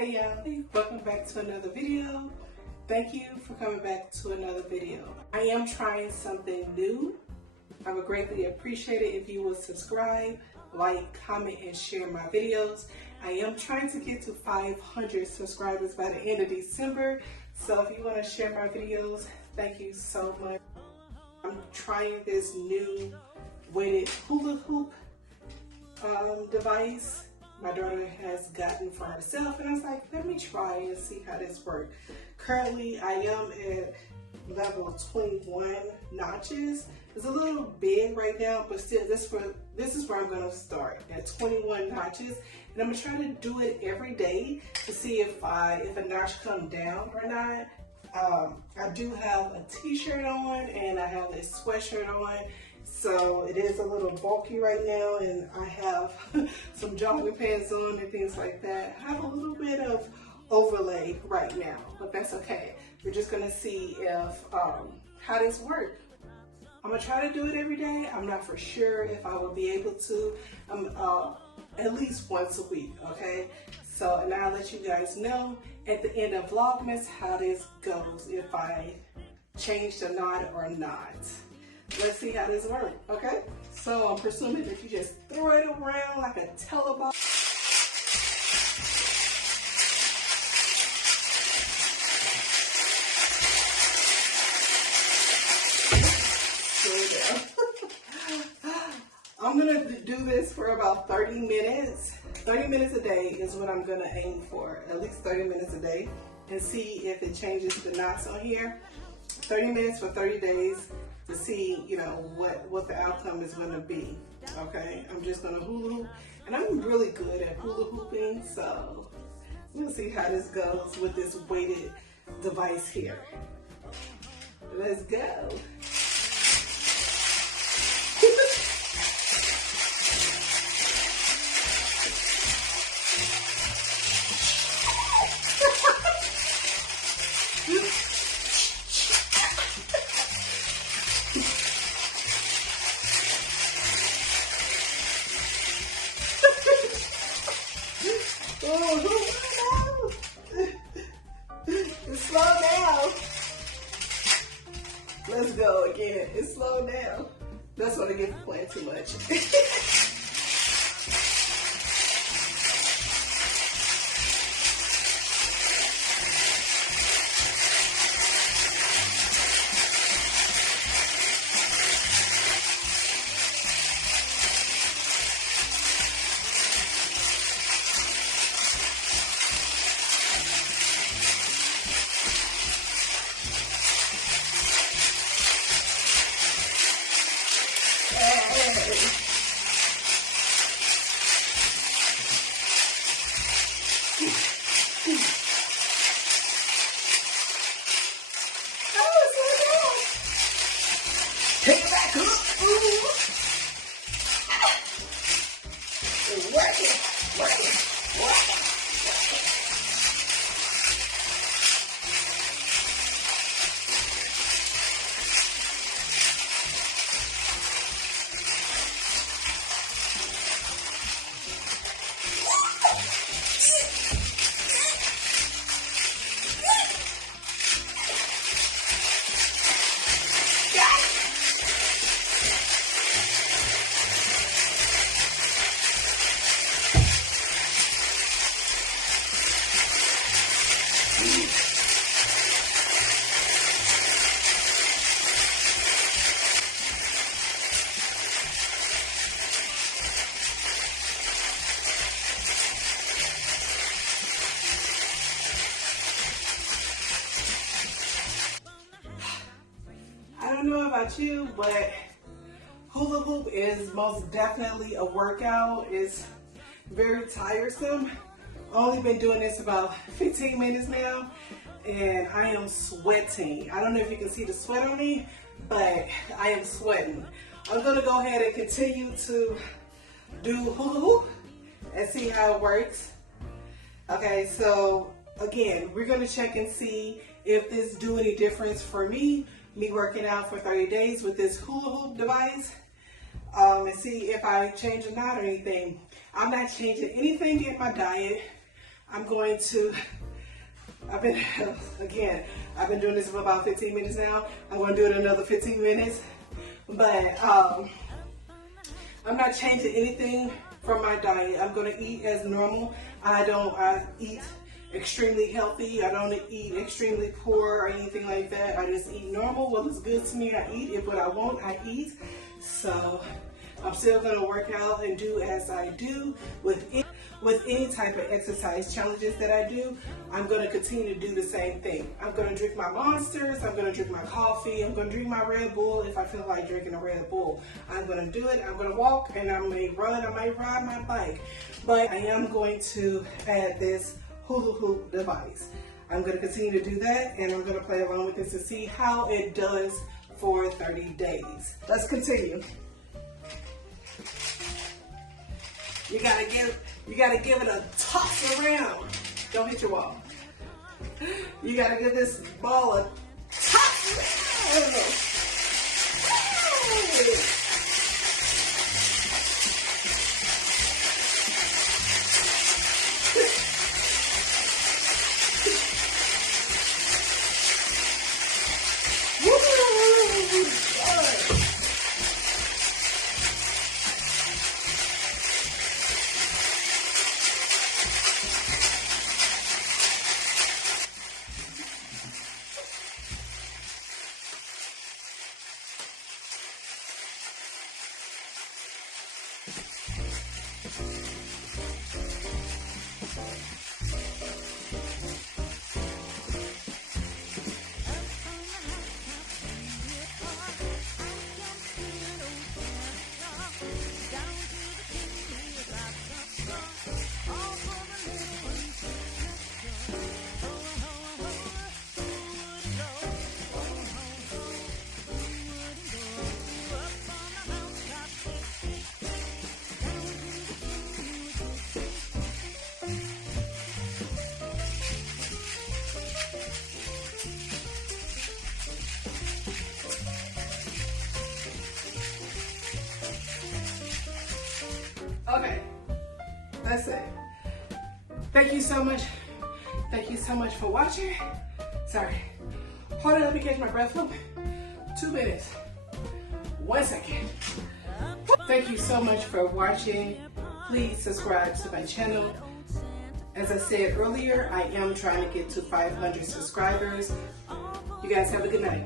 Hey y'all, welcome back to another video. Thank you for coming back to another video. I am trying something new. I would greatly appreciate it if you would subscribe, like, comment, and share my videos. I am trying to get to 500 subscribers by the end of December. So if you want to share my videos, thank you so much. I'm trying this new weighted hula hoop device my daughter has gotten for herself, and I was like, let me try and see how this works. Currently, I am at level 21 notches. It's a little big right now, but still, this is where I'm going to start, at 21 notches. And I'm going to try to do it every day to see if a notch comes down or not. I do have a t-shirt on and I have a sweatshirt on. So it is a little bulky right now, and I have some jogging pants on and things like that. I have a little bit of overlay right now, but that's okay. We're just gonna see if how this works. I'm gonna try to do it every day. I'm not for sure if I will be able to. At least once a week, okay? So, and I'll let you guys know at the end of Vlogmas how this goes, if I change the knot or not. Let's see how this works, okay? So I'm presuming that you just throw it around like a teleball. I'm gonna do this for about 30 minutes. 30 minutes a day is what I'm gonna aim for, at least 30 minutes a day, and see if it changes the knots on here. 30 minutes for 30 days. To see, you know, what the outcome is going to be. Okay, I'm just going to hula hoop, and I'm really good at hula hooping, so we'll see how this goes with this weighted device here. Let's go. Slow down. Let's go again. It's slow down. That's what I get for playing too much. Take it back up. Work it. I don't know about you, but hula hoop is most definitely a workout. It's very tiresome. I've only been doing this about 15 minutes now, and I am sweating. I don't know if you can see the sweat on me, but I am sweating. I'm gonna go ahead and continue to do hula hoop and see how it works. Okay, so again, we're gonna check and see if this do any difference for me working out for 30 days with this hula hoop device, and see if I change a knot or anything. I'm not changing anything in my diet. I'm going to, I've been doing this for about 15 minutes now. I'm going to do it another 15 minutes. But I'm not changing anything from my diet. I'm going to eat as normal. I eat extremely healthy. I don't eat extremely poor or anything like that. I just eat normal. What is good to me, I eat. If what I want, I eat. So I'm still going to work out and do as I do with any type of exercise challenges that I do. I'm going to continue to do the same thing. I'm going to drink my Monsters. I'm going to drink my coffee. I'm going to drink my Red Bull if I feel like drinking a Red Bull. I'm going to do it. I'm going to walk, and I may run. I might ride my bike. But I am going to add this hula hoop device. I'm going to continue to do that, and I'm going to play along with this to see how it does for 30 days. Let's continue. You gotta give it a toss around. Don't hit your wall. You gotta give this ball a toss around. Okay, that's it. Thank you so much. Thank you so much for watching. Sorry. Hold it up and catch my breath. 2 minutes. 1 second. Thank you so much for watching. Please subscribe to my channel. As I said earlier, I am trying to get to 500 subscribers. You guys have a good night.